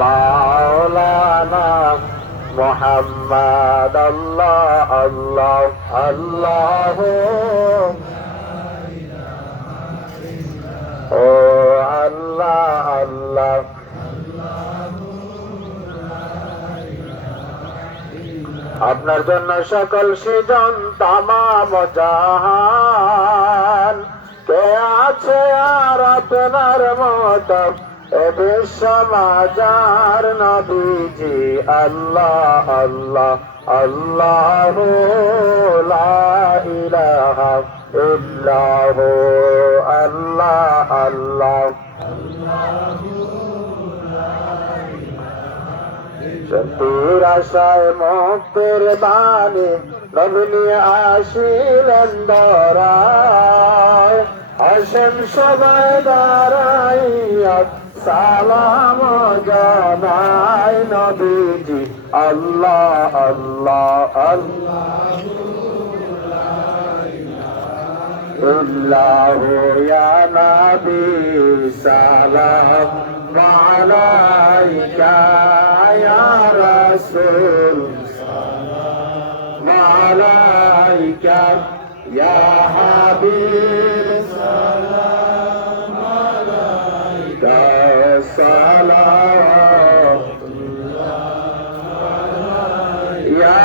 মাওলানা মুহাম্মদ আল্লাহ আল্লাহ আল্লাহ ও আল্লাহ আল্লাহ। আপনার জন্য সকল সৃজন তামাম জাহান, কে আছে আর আপনার মত এ বিশ্ব মাজার নবীজি আল্লাহ আল্লাহ আল্লাহ লা ইলাহা ইল্লাহু আল্লাহ আল্লাহ। শান্তির আশায় মুক্তির বাণী নবী নিয়ে আসিলেন ধরায়, আসেন সবাই দাঁড়াইয়া সালাম জানাই নবীজি আল্লাহ আল্লাহ আল্লাহ ইল্লাহু ইয়া নবী সালাম আলাইকা ইয়া রাসূল সালাম আলাইকা ইয়া হাবিব সালাম আলাইকা সালাওয়াতুল্লাহ ইয়া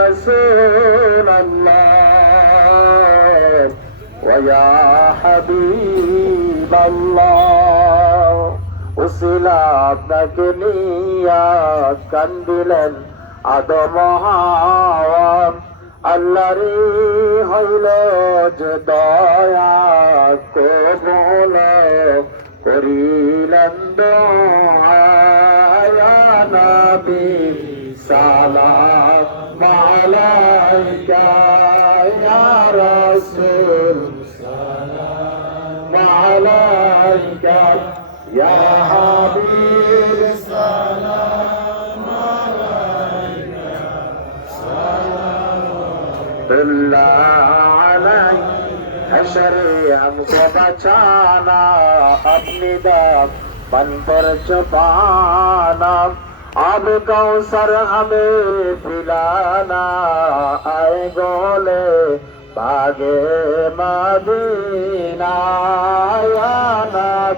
রাসূলাল্লাহ ওয়া ইয়া হাবিবাল্লাহ। উসিলা আপনাকে নিয়া কান্দিলেন আদম হাওয়া, আল্লাহরই হইল যে দয়া কবুল করিলেন দোয়া ইয়া নবী সালাম আলাইকা ইয়া রাসূল সালাম আলাইকা ইয়া হাবিব সালাম আলাইকা সালাওয়াতুল্লাহ हशरे हमको बचाना, अपनी दामन पर छुपाना, अब कौसर हमें पिलाना, आए गोले भागे मदीना या नबी।